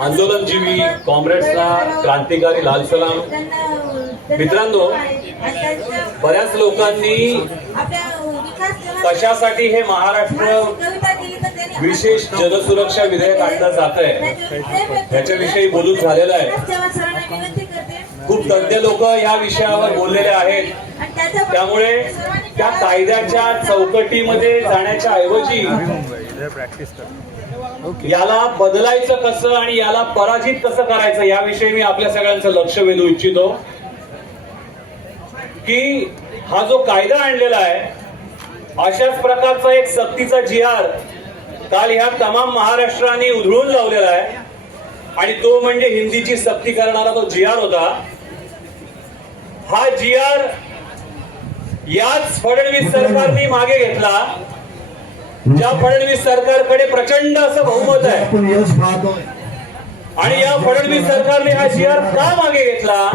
आंदोलनजीवी कॉम्रेड्सला क्रांतिकारी लाल सलाम. मित्रांनो, बऱ्याच लोकांनी कशासाठी हे महाराष्ट्र विशेष जनसुरक्षा विधेयक आणलं जात आहे ह्याच्याविषयी बोलून झालेलं आहे. खूप तज्ज्ञ लोक या विषयावर बोललेले आहेत. त्यामुळे त्या कायद्याच्या चौकटीमध्ये जाण्याच्या ऐवजी याला बदलायचं कसं आणि याला पराजित कसं करायचं याविषयी मी आपल्या सगळ्यांचं लक्ष वेधू इच्छितो. की हा जो कायदा आणलेला आहे अशाच प्रकारचा एक सक्तीचा जिहार काल ह्या तमाम महाराष्ट्राने उधळून लावलेला आहे आणि तो म्हणजे हिंदीची सक्ती करणारा तो जिहार होता. हा जिहार याच फडणवीस सरकारने मागे घेतला. ज्या फडणवीस सरकारकडे प्रचंड असं बहुमत आहे. आणि या फडणवीस सरकारने हा आर का मागे घेतला?